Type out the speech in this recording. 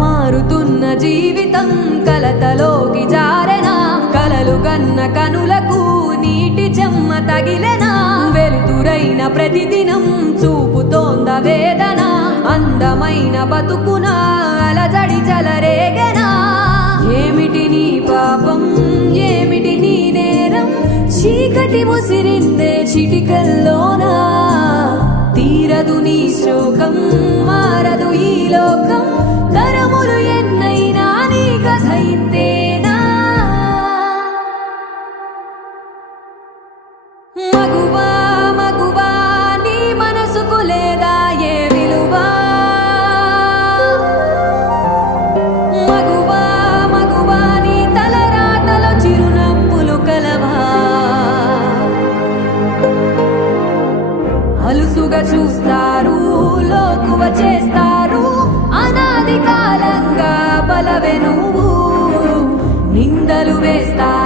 మారుతున్న జీవితం కలతలోకి జారెనా కలలు కన్న కనులకు నీటి చెమ్మ తగిలెనా వెలుతురైన ప్రతిదినం చూపుతోంద వేదన అందమైన బతుకున అలజడి చలరేగనా ఏమిటి నీ పాపం ఏమిటి నీ నేరం చీకటి ముసిరిందే చిటికల్లోనా తీరదు నీ శోకం మారదు ఈ లోకం చూస్తారు లోకువ చేస్తారు అనాది కాలంగా బలవె నిందలు వేస్తారు